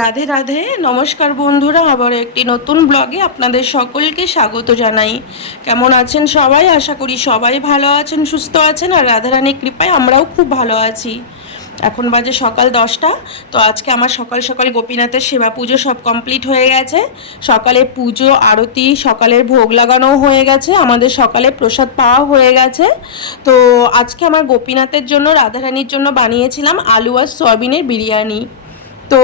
রাধে রাধে, নমস্কার বন্ধুরা, আবার একটি নতুন ব্লগে আপনাদের সকলকে স্বাগত জানাই। কেমন আছেন সবাই? আশা করি সবাই ভালো আছেন, সুস্থ আছেন, আর রাধারানীর কৃপায় আমরাও খুব ভালো আছি। এখন বাজে সকাল দশটা, তো আজকে আমার সকাল সকাল গোপীনাথের সেবা পুজো সব কমপ্লিট হয়ে গেছে। সকালে পুজো, আরতি, সকালের ভোগ লাগানোও হয়ে গেছে, আমাদের সকালে প্রসাদ পাওয়া হয়ে গেছে। তো আজকে আমার গোপীনাথের জন্য, রাধারানীর জন্য বানিয়েছিলাম আলু আর সয়াবিনের বিরিয়ানি। তো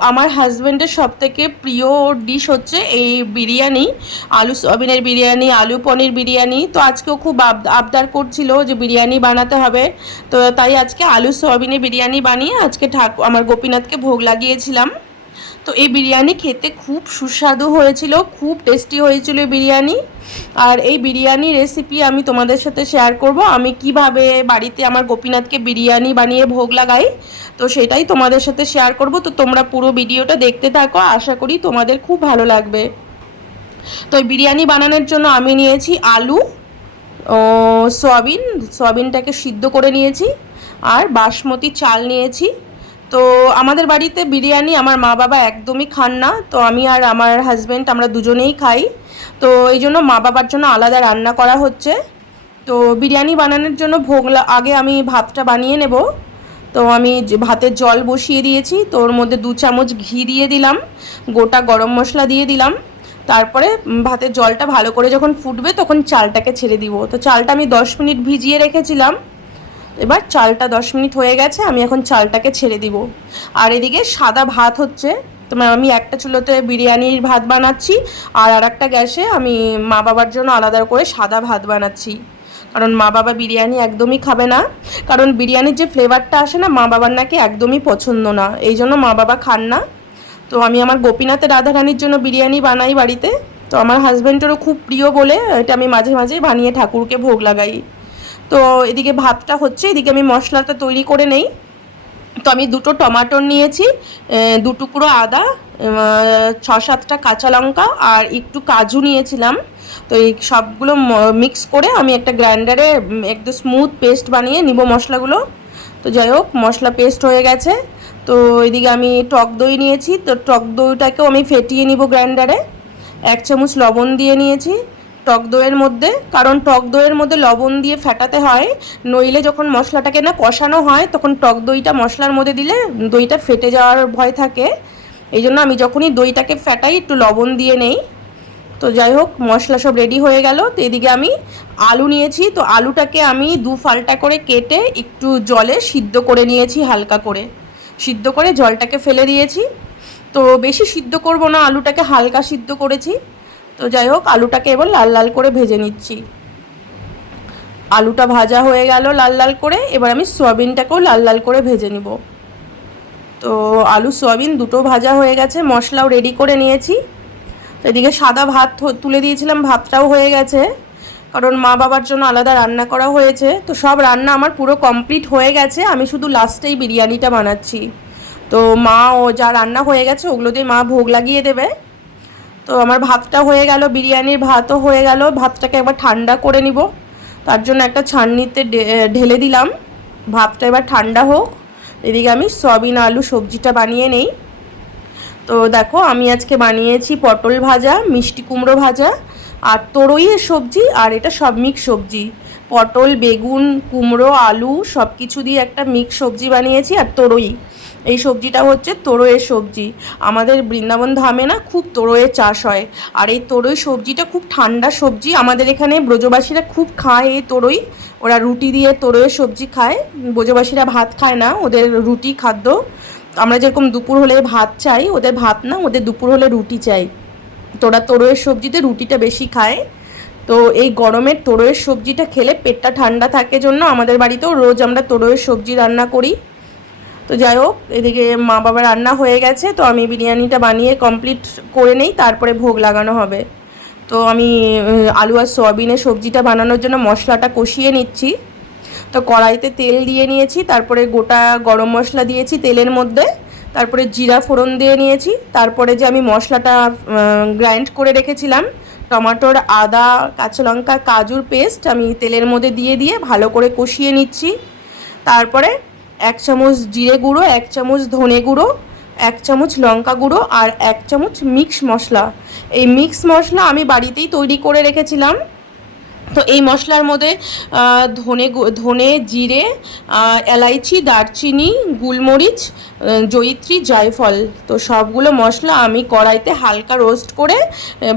আমার হাজব্যান্ডের সব থেকে প্রিয় ডিশ হচ্ছে এই বিরিয়ানি, আলু সয়াবিনের বিরিয়ানি, আলু পনির বিরিয়ানি। তো আজকেও খুব আব- আবদার করছিল যে বিরিয়ানি বানাতে হবে। তো তাই আজকে আলু সয়াবিনের বিরিয়ানি বানিয়ে আজকে ঠাকুর আমার গোপীনাথকে ভোগ লাগিয়েছিলাম। তো এই বিরিয়ানি খেতে খুব সুস্বাদু হয়েছিল, খুব টেস্টি হয়েছিল বিরিয়ানি। আর এই বিরিয়ানি রেসিপি আমি তোমাদের সাথে শেয়ার করব। আমি কীভাবে বাড়িতে আমার গোপীনাথকে বিরিয়ানি বানিয়ে ভোগ লাগাই, তো সেটাই তোমাদের সাথে শেয়ার করব। তো তোমরা পুরো ভিডিওটা দেখতে থাকো, আশা করি তোমাদের খুব ভালো লাগবে। তো এই বিরিয়ানি বানানোর জন্য আমি নিয়েছি আলু, ও, সয়াবিন, সয়াবিনটাকে সিদ্ধ করে নিয়েছি। আর বাসমতি চাল নিয়েছি। তো আমাদের বাড়িতে বিরিয়ানি আমার মা বাবা একদমই খান না। তো আমি আর আমার হাজব্যান্ড আমরা দুজনেই খাই। তো এই জন্য মা বাবার জন্য আলাদা রান্না করা হচ্ছে। তো বিরিয়ানি বানানোর জন্য ভোগলা আগে আমি ভাতটা বানিয়ে নেব। তো আমি ভাতের জল বসিয়ে দিয়েছি। তো ওর মধ্যে দু চামচ ঘি দিয়ে দিলাম। গোটা গরম মশলা দিয়ে দিলাম। তারপরে ভাতের জলটা ভালো করে যখন ফুটবে তখন চালটাকে ছেড়ে দিব। তো চালটা আমি দশ মিনিট ভিজিয়ে রেখেছিলাম। এবার চালটা দশ মিনিট হয়ে গেছে, আমি এখন চালটাকে ছেড়ে দিব। আর এদিকে সাদা ভাত হচ্ছে তোমার আমি একটা চুলোতে বিরিয়ানির ভাত বানাচ্ছি, আর আর একটা গ্যাসে আমি মা বাবার জন্য আলাদা করে সাদা ভাত বানাচ্ছি। কারণ মা বাবা বিরিয়ানি একদমই খাবে না, কারণ বিরিয়ানির যে ফ্লেভারটা আসে না, মা বাবার নাকি একদমই পছন্দ না, এই জন্য মা বাবা খান না। তো আমি আমার গোপীনাথের রাধারানীর জন্য বিরিয়ানি বানাই বাড়িতে, তো আমার হাজব্যান্ডেরও খুব প্রিয় বলে, এটা আমি মাঝে মাঝে বানিয়ে ঠাকুরকে ভোগ লাগাই। তো এদিকে ভাতটা হচ্ছে, এদিকে আমি মশলাটা তৈরি করে নেই। তো আমি দুটো টমাটো নিয়েছি দু টুকরো আদা ছ সাতটা কাঁচা লঙ্কা আর একটু কাজু নিয়েছিলাম। তো এই সবগুলো মিক্স করে আমি একটা গ্রাইন্ডারে একদম স্মুথ পেস্ট বানিয়ে নিব মশলাগুলো। তো যাই হোক, মশলা পেস্ট হয়ে গেছে। তো এদিকে আমি টক দই নিয়েছি, তো টক দইটাকেও আমি ফেটিয়ে নিব গ্রাইন্ডারে। এক চামচ লবণ দিয়ে নিয়েছি। টক দইয়ের মধ্যে, কারণ টক দইয়ের মধ্যে লবণ দিয়ে ফেটাতে হয়, নইলে যখন মশলাটাকে না কষানো হয়, তখন টক দইটা মশলার মধ্যে দিলে দইটা ফেটে যাওয়ার ভয় থাকে। এই জন্য আমি যখনই দইটাকে ফেটাই, একটু লবণ দিয়ে নেই। তো যাই হোক, মশলা সব রেডি হয়ে গেল। তো এদিকে আমি আলু নিয়েছি। তো আলুটাকে আমি দু ফালটা করে কেটে একটু জলে সিদ্ধ করে নিয়েছি হালকা করে। সিদ্ধ করে জলটাকে ফেলে দিয়েছি। তো বেশি সিদ্ধ করব না, আলুটাকে হালকা সিদ্ধ করেছি। তো যাই হোক, আলুটাকে এবার লাল লাল করে ভেজে নিচ্ছি। আলুটা ভাজা হয়ে গেল লাল লাল করে, এবার আমি সয়াবিনটাকেও লাল লাল করে ভেজে নিব। তো আলু, সয়াবিন দুটো ভাজা হয়ে গেছে, মশলাও রেডি করে নিয়েছি। তো এদিকে সাদা ভাত তুলে দিয়েছিলাম, ভাতটাও হয়ে গেছে। কারণ মা বাবার জন্য আলাদা রান্না করা হয়েছে, তো সব রান্না আমার পুরো কমপ্লিট হয়ে গেছে, আমি শুধু লাস্টেই বিরিয়ানিটা বানাচ্ছি। তো মা ও যা রান্না হয়ে গেছে, ওগুলো দিয়ে মা ভোগ লাগিয়ে দেবে। তো আমার ভাতটা হয়ে গেল, বিরিয়ানির ভাতও হয়ে গেল, ভাতটাকে একবার ঠান্ডা করে নিব। তার জন্য একটা ছাননিতে ঢেলে দিলাম। ভাতটা এবার ঠান্ডা হোক। এদিকে আমি সয়াবিন, আলু, সবজিটা বানিয়ে নেই। তো দেখো, আমি আজকে বানিয়েছি পটল ভাজা, মিষ্টি কুমড়ো ভাজা, আর তরইয়ের সবজি, আর এটা সব মিক্স সবজি। পটল, বেগুন, কুমড়ো, আলু সব কিছু দিয়ে একটা মিক্স সবজি বানিয়েছি, আর তরই। এই সবজিটা হচ্ছে তরইয়ের সবজি। আমাদের বৃন্দাবন ধামে না খুব তরইয়ের চাষ হয়। আর এই তরই সবজিটা খুব ঠান্ডা সবজি। আমাদের এখানে ব্রজবাসীরা খুব খায় এই তরই। ওরা রুটি দিয়ে তরইয়ের সবজি খায়। ব্রজবাসীরা ভাত খায় না, ওদের রুটি খাদ্য। আমরা যেরকম দুপুর হলে ভাত চাই, ওদের ভাত না, ওদের দুপুর হলে রুটি চাই। তো ওরা তরইয়ের সবজিতে রুটিটা বেশি খায়। তো এই গরমের তরইয়ের সবজিটা খেলে পেটটা ঠান্ডা থাকে জন্য আমাদের বাড়িতেও রোজ আমরা তরইয়ের সবজি রান্না করি। তো যাই হোক, এদিকে মা বাবা রান্না হয়ে গেছে, তো আমি বিরিয়ানিটা বানিয়ে কমপ্লিট করে নেই, তারপরে ভোগ লাগানো হবে। তো আমি আলু আর সয়াবিনের সবজিটা বানানোর জন্য মশলাটা কষিয়ে নিচ্ছি। তো কড়াইতে তেল দিয়ে নিয়েছি, তারপরে গোটা গরম মশলা দিয়েছি তেলের মধ্যে, তারপরে জিরা ফোড়ন দিয়ে নিয়েছি, তারপরে যে আমি মশলাটা গ্রাইন্ড করে রেখেছিলাম, টমাটোর আদা, কাঁচা লঙ্কা, কাজুর পেস্ট আমি তেলের মধ্যে দিয়ে দিয়ে ভালো করে কষিয়ে নিচ্ছি। তারপরে এক চামচ জিরে গুঁড়ো, এক চামচ ধনে গুঁড়ো, এক চামচ লঙ্কা গুঁড়ো আর এক চামচ মিক্স মশলা। এই মিক্স মশলা আমি বাড়িতেই তৈরি করে রেখেছিলাম। তো এই মশলার মধ্যে ধনে ধনে, জিরে এলাইচি, দারচিনি, গুলমরিচ জয়িত্রী, জায়ফল। তো সবগুলো মশলা আমি কড়াইতে হালকা রোস্ট করে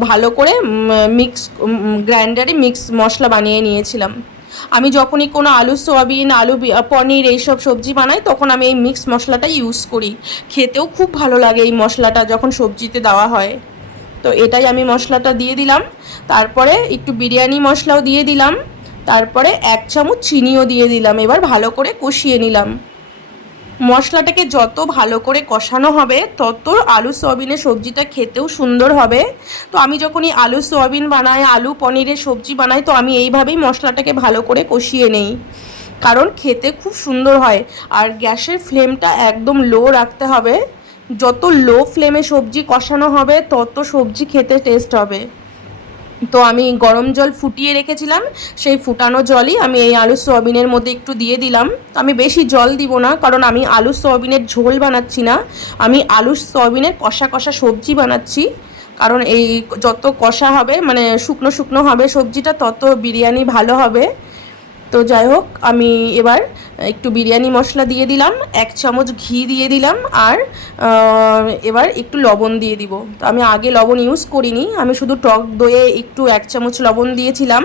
ভালো করে মিক্স গ্রাইন্ডারে মিক্স মশলা বানিয়ে নিয়েছিলাম। আমি যখনই কোনো আলু, সোয়াবিন, আলু পনির এইসব সবজি বানাই, তখন আমি এই মিক্স মশলাটা ইউজ করি। খেতেও খুব ভালো লাগে এই মশলাটা যখন সবজিতে দেওয়া হয়। তো এটাই আমি মশলাটা দিয়ে দিলাম। তারপরে একটু বিরিয়ানি মশলাও দিয়ে দিলাম। তারপরে এক চামচ চিনিও দিয়ে দিলাম। এবার ভালো করে কষিয়ে নিলাম। মশলাটাকে যত ভালো করে কষানো হবে, তত আলু সোয়াবিনের সবজিটা খেতেও সুন্দর হবে। তো আমি যখনই আলু সোয়াবিন বানাই, আলু পনিরের সবজি বানাই, তো আমি এইভাবেই মশলাটাকে ভালো করে কষিয়ে নেই। কারণ খেতে খুব সুন্দর হয়। আর গ্যাসের ফ্লেমটা একদম লো রাখতে হবে। যত লো ফ্লেমে সবজি কষানো হবে, তত সবজি খেতে টেস্ট হবে। তো আমি গরম জল ফুটিয়ে রেখেছিলাম, সেই ফুটানো জলই আমি এই আলু সোয়াবিনের মধ্যে একটু দিয়ে দিলাম। আমি বেশি জল দিব না, কারণ আমি আলু সোয়াবিনের ঝোল বানাচ্ছি না। আমি আলু সোয়াবিনের কষা কষা সবজি বানাচ্ছি, কারণ এই যত কষা হবে মানে শুকনো শুকনো হবে সবজিটা, তত বিরিয়ানি ভালো হবে। তো যাই হোক, আমি এবার একটু বিরিয়ানি মশলা দিয়ে দিলাম, এক চামচ ঘি দিয়ে দিলাম আর এবার একটু লবণ দিয়ে দিব। তো আমি আগে লবণ ইউজ করিনি, আমি শুধু টক দইয়ে একটু এক চামচ লবণ দিয়েছিলাম।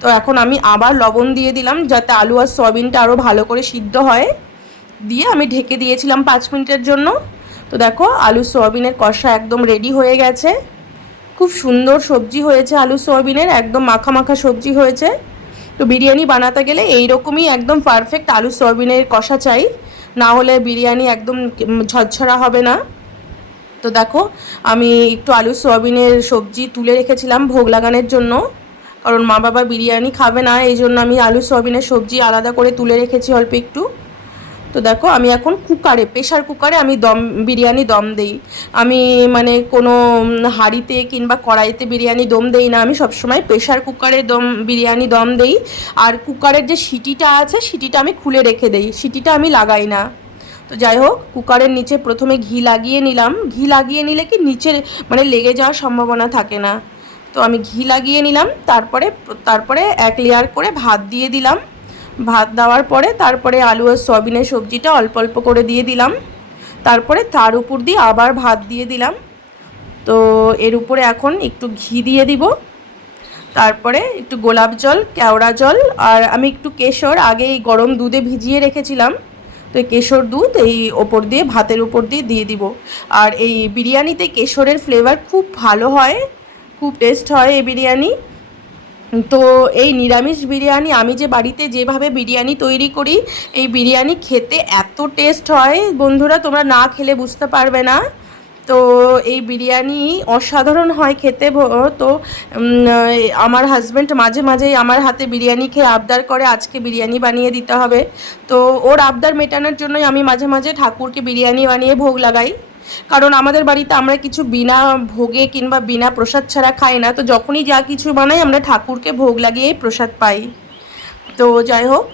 তো এখন আমি আবার লবণ দিয়ে দিলাম যাতে আলু আর সয়াবিনটা আরও ভালো করে সিদ্ধ হয়। দিয়ে আমি ঢেকে দিয়েছিলাম পাঁচ মিনিটের জন্য। তো দেখো, আলু সয়াবিনের কষা একদম রেডি হয়ে গেছে। খুব সুন্দর সবজি হয়েছে আলু সয়াবিনের, একদম মাখা মাখা সবজি হয়েছে। তো বিরিয়ানি বানাতে গেলে এইরকমই একদম পারফেক্ট আলু সয়াবিনের কষা চাই। না হলে বিরিয়ানি একদম ঝরঝরা হবে না। তো দেখো, আমি একটু আলু সয়াবিনের সবজি তুলে রেখেছিলাম ভোগ লাগানোর জন্য। কারণ মা বাবা বিরিয়ানি খাবে না এই জন্য আমি আলু সয়াবিনের সবজি আলাদা করে তুলে রেখেছি অল্প একটু। তো দেখো, আমি এখন কুকারে প্রেশার কুকারে আমি দম, বিরিয়ানি দম দেই। আমি মানে কোনো হাঁড়িতে কিংবা কড়াইতে বিরিয়ানি দম দেই না। আমি সবসময় প্রেশার কুকারে দম, বিরিয়ানি দম দেই। আর কুকারের যে সিটিটা আছে, সিটিটা আমি খুলে রেখে দেই। সিটিটা আমি লাগাই না। তো যাই হোক, কুকারের নিচে প্রথমে ঘি লাগিয়ে নিলাম। ঘি লাগিয়ে নিলে কি নিচে মানে লেগে যাওয়ার সম্ভাবনা থাকে না। তো আমি ঘি লাগিয়ে নিলাম। তারপরে তারপরে এক লেয়ার করে ভাত দিয়ে দিলাম। ভাত দেওয়ার পরে তারপরে আলু আর সয়াবিনের সবজিটা অল্প অল্প করে দিয়ে দিলাম। তারপরে তার উপর দিয়ে আবার ভাত দিয়ে দিলাম। তো এর উপরে এখন একটু ঘি দিয়ে দিব। তারপরে একটু গোলাপ জল, কেওড়া জল আর আমি একটু কেশর। আগে এই গরম দুধে ভিজিয়ে রেখেছিলাম। তো এই কেশর দুধ এই ওপর দিয়ে, ভাতের উপর দিয়ে দিয়ে দিব। আর এই বিরিয়ানিতে কেশরের ফ্লেভার খুব ভালো হয়। খুব টেস্ট হয় এই বিরিয়ানি। তো এই নিরামিষ বিরিয়ানি, আমি যে বাড়িতে যেভাবে বিরিয়ানি তৈরি করি, এই বিরিয়ানি খেতে এত টেস্ট হয়। বন্ধুরা, তোমরা না খেলে বুঝতে পারবে না। তো এই বিরিয়ানি অসাধারণ হয় খেতে তো আমার হাজব্যান্ড মাঝে মাঝে আমার হাতে বিরিয়ানি খেয়ে আবদার করে, আজকে বিরিয়ানি বানিয়ে দিতে হবে। তো ওর আবদার মেটানোর জন্যই আমি মাঝে মাঝে ঠাকুরকে বিরিয়ানি বানিয়ে ভোগ লাগাই। কারণ আমাদের বাড়িতে আমরা কিছু বিনা ভোগে কিংবা বিনা প্রসাদ ছাড়া খাই না, তো যখনই যা কিছু বানাই আমরা ঠাকুরকে ভোগ লাগিয়েই প্রসাদ পাই। তো যাই হোক,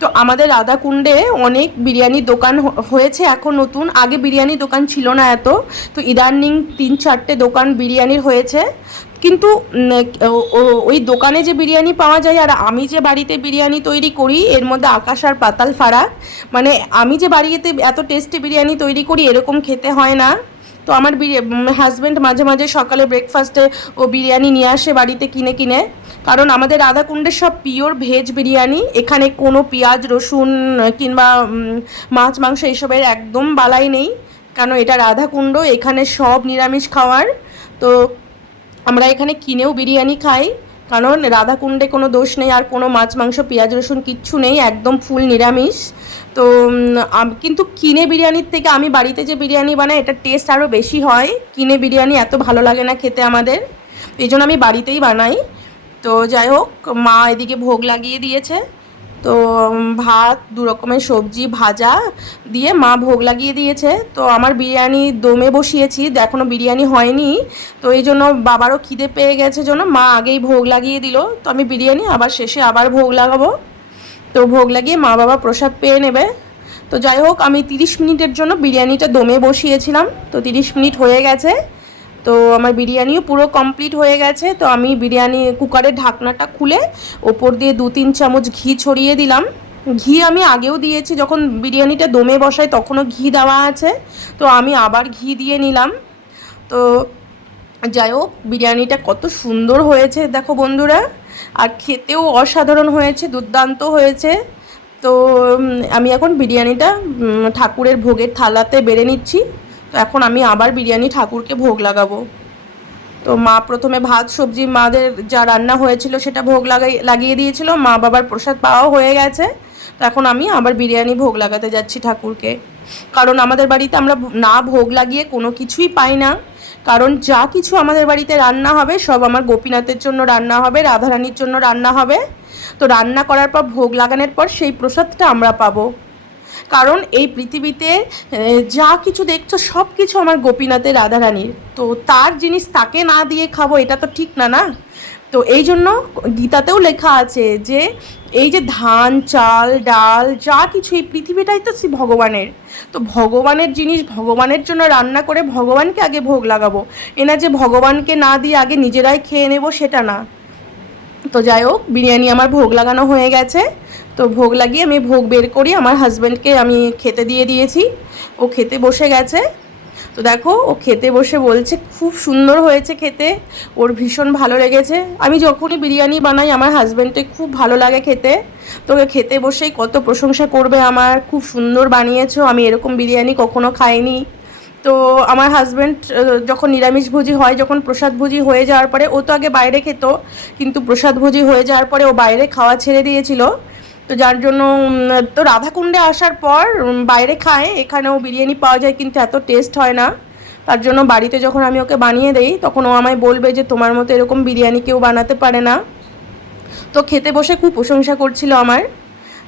তো আমাদের রাধাকুণ্ডে অনেক বিরিয়ানি দোকান হয়েছে এখন নতুন। আগে বিরিয়ানি দোকান ছিল না এত, তো ইদানিং তিন চারটে দোকান বিরিয়ানির হয়েছে। কিন্তু ওই দোকানে যে বিরিয়ানি পাওয়া যায় আর আমি যে বাড়িতে বিরিয়ানি তৈরি করি, এর মধ্যে আকাশ আর পাতাল ফারাক। মানে আমি যে বাড়িতে এত টেস্টি বিরিয়ানি তৈরি করি, এরকম খেতে হয় না। তো আমার হাজব্যান্ড মাঝে মাঝে সকালে ব্রেকফাস্টে ও বিরিয়ানি নিয়ে আসে বাড়িতে কিনে কিনে। কারণ আমাদের রাধাকুণ্ডের সব পিওর ভেজ বিরিয়ানি। এখানে কোনো পেঁয়াজ, রসুন কিংবা মাছ, মাংস এসবের একদম বালাই নেই। কারণ এটা রাধাকুণ্ড, এখানে সব নিরামিষ খাওয়ার। তো আমরা এখানে কিনেও বিরিয়ানি খাই, কারণ রাধাকুণ্ডে কোনো দোষ নেই আর কোনো মাছ, মাংস, পেঁয়াজ, রসুন কিচ্ছু নেই, একদম ফুল নিরামিষ। তো কিন্তু কিনে বিরিয়ানির থেকে আমি বাড়িতে যে বিরিয়ানি বানাই, এটার টেস্ট আরও বেশি হয়। কিনে বিরিয়ানি এত ভালো লাগে না খেতে আমাদের। এই জন্য আমি বাড়িতেই বানাই। তো যাই হোক, মা এদিকে ভোগ লাগিয়ে দিয়েছে। তো ভাত, দু রকমের সবজি ভাজা দিয়ে মা ভোগ লাগিয়ে দিয়েছে। তো আমার বিরিয়ানি দমে বসিয়েছি এখনও বিরিয়ানি হয়নি। তো এই জন্য বাবারও খিদে পেয়ে গেছে জন্য মা আগেই ভোগ লাগিয়ে দিল। তো আমি বিরিয়ানি আবার শেষে আবার ভোগ লাগাবো। তো ভোগ লাগিয়ে মা বাবা প্রসাদ পেয়ে নেবে। তো যাই হোক, আমি তিরিশ মিনিটের জন্য বিরিয়ানিটা দমে বসিয়েছিলাম। তো তিরিশ মিনিট হয়ে গেছে। তো আমার বিরিয়ানিও পুরো কমপ্লিট হয়ে গেছে। তো আমি বিরিয়ানি কুকারের ঢাকনাটা খুলে ওপর দিয়ে দু তিন চামচ ঘি ছড়িয়ে দিলাম। ঘি আমি আগেও দিয়েছি, যখন বিরিয়ানিটা দমে বসাই তখনও ঘি দেওয়া আছে। তো আমি আবার ঘি দিয়ে নিলাম। তো যাই হোক, বিরিয়ানিটা কত সুন্দর হয়েছে, দেখো বন্ধুরা। আর খেতেও অসাধারণ হয়েছে, দুর্দান্ত হয়েছে। তো আমি এখন বিরিয়ানিটা ঠাকুরের ভোগের থালাতে বেড়ে নিচ্ছি। তো এখন আমি আবার বিরিয়ানি ঠাকুরকে ভোগ লাগাবো। তো মা প্রথমে ভাত, সবজি, মাদের যা রান্না হয়েছিল সেটা ভোগ লাগাই, লাগিয়ে দিয়েছিল। মা বাবার প্রসাদ পাওয়াও হয়ে গেছে। তো এখন আমি আবার বিরিয়ানি ভোগ লাগাতে যাচ্ছি ঠাকুরকে। কারণ আমাদের বাড়িতে আমরা না ভোগ লাগিয়ে কোনো কিছুই পাই না। কারণ যা কিছু আমাদের বাড়িতে রান্না হবে সব আমার গোপীনাথের জন্য রান্না হবে, রাধারানীর জন্য রান্না হবে। তো রান্না করার পর, ভোগ লাগানোর পর সেই প্রসাদটা আমরা পাবো। কারণ এই পৃথিবীতে যা কিছু দেখছ সব কিছু আমার গোপীনাথের রাধারানীর। তো তার জিনিস তাকে না দিয়ে খাব, এটা তো ঠিক না না? তো এই জন্য গীতাতেও লেখা আছে যে, এই যে ধান, চাল, ডাল, যা কিছু এই পৃথিবীটাই তো সে ভগবানের। তো ভগবানের জিনিস ভগবানের জন্য রান্না করে ভগবানকে আগে ভোগ লাগাবো। এনা যে ভগবানকে না দিয়ে আগে নিজেরাই খেয়ে নেব, সেটা না। তো যাই হোক, বিরিয়ানি আমার ভোগ লাগানো হয়ে গেছে। তো ভোগ লাগিয়ে আমি ভোগ বের করি। আমার হাজব্যান্ডকে আমি খেতে দিয়ে দিয়েছি। ও খেতে বসে গেছে। তো দেখো, ও খেতে বসে বলছে, খুব সুন্দর হয়েছে খেতে। ওর ভীষণ ভালো লেগেছে। আমি যখনই বিরিয়ানি বানাই, আমার হাজব্যান্ডকে খুব ভালো লাগে খেতে। তোকে খেতে বসেই কত প্রশংসা করবে আমার। খুব সুন্দর বানিয়েছো, আমি এরকম বিরিয়ানি কখনো খাইনি। তো আমার হাজব্যান্ড যখন নিরামিষভোজী হয়, যখন প্রসাদভোজী হয়ে যাওয়ার পরে ও তো আগে বাইরে খেত। কিন্তু প্রসাদভোজী হয়ে যাওয়ার পরে ও বাইরে খাওয়া ছেড়ে দিয়েছিল। তো যার জন্য তো রাধাকুণ্ডে আসার পর বাইরে খায়। এখানেও বিরিয়ানি পাওয়া যায়, কিন্তু এত টেস্ট হয় না। তার জন্য বাড়িতে যখন আমি ওকে বানিয়ে দেই, তখন ও আমায় বলবে যে, তোমার মতো এরকম বিরিয়ানি কেউ বানাতে পারে না। তো খেতে বসে খুব প্রশংসা করছিল আমার।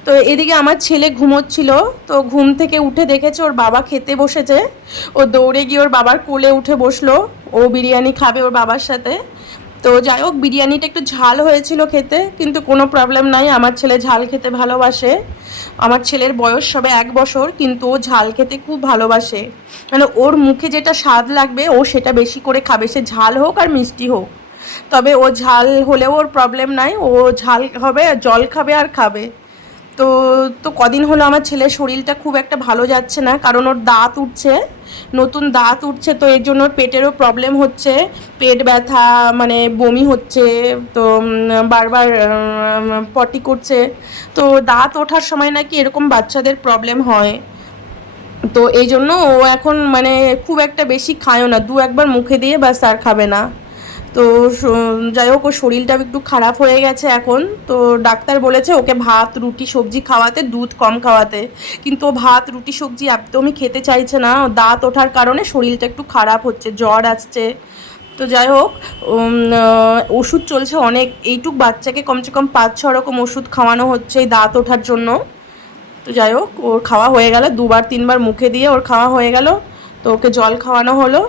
তো এদিকে আমার ছেলে ঘুমোচ্ছিল। তো ঘুম থেকে উঠে দেখেছে, ওর বাবা খেতে বসেছে। ও দৌড়ে গিয়ে ওর বাবার কোলে উঠে বসল। ও বিরিয়ানি খাবে ওর বাবার সাথে। তো যাই হোক, বিরিয়ানিটা একটু ঝাল হয়েছিল খেতে, কিন্তু কোনো প্রবলেম নাই। আমার ছেলে ঝাল খেতে ভালোবাসে। আমার ছেলের বয়স সবে এক বছর, কিন্তু ও ঝাল খেতে খুব ভালোবাসে। মানে ওর মুখে যেটা স্বাদ লাগবে, ও সেটা বেশি করে খাবে। সে ঝাল হোক আর মিষ্টি হোক। তবে ও ঝাল হলেও ওর প্রবলেম নাই। ও ঝাল হবে, জল খাবে আর খাবে। তো তো কদিন হলো আমার ছেলের শরীরটা খুব একটা ভালো যাচ্ছে না, কারণ ওর দাঁত উঠছে। নতুন দাঁত উঠছে, তো এর জন্য পেটেরও প্রবলেম হচ্ছে। পেট ব্যথা মানে বমি হচ্ছে, তো বারবার পটি করছে। তো দাঁত ওঠার সময় নাকি এরকম বাচ্চাদের প্রবলেম হয়। তো এই জন্য ও এখন মানে খুব একটা বেশি খায়ও না, দু একবার মুখে দিয়ে বা আর খাবে না। তো যাই হোক, ওর শরীরটা একটু খারাপ হয়ে গেছে এখন। তো ডাক্তার বলেছে ওকে ভাত, রুটি, সবজি খাওয়াতে, দুধ কম খাওয়াতে। কিন্তু ও ভাত, রুটি, সবজি একদমই খেতে চাইছে না। দাঁত ওঠার কারণে শরীরটা একটু খারাপ হচ্ছে, জ্বর আসছে। তো যাই হোক ওষুধ চলছে অনেক। এইটুক বাচ্চাকে কমসে কম পাঁচ, ছ রকম ওষুধ খাওয়ানো হচ্ছে এই দাঁত ওঠার জন্য। তো যাই হোক, ওর খাওয়া হয়ে গেল। দুবার, তিনবার মুখে দিয়ে ওর খাওয়া হয়ে গেল। তো ওকে জল খাওয়ানো হলো।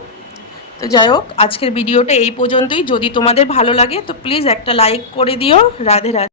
তো যাই হোক, আজকের ভিডিওটা এই পর্যন্তই। যদি তোমাদের ভালো লাগে, তো প্লিজ একটা লাইক করে দিও। রাধে রাধে।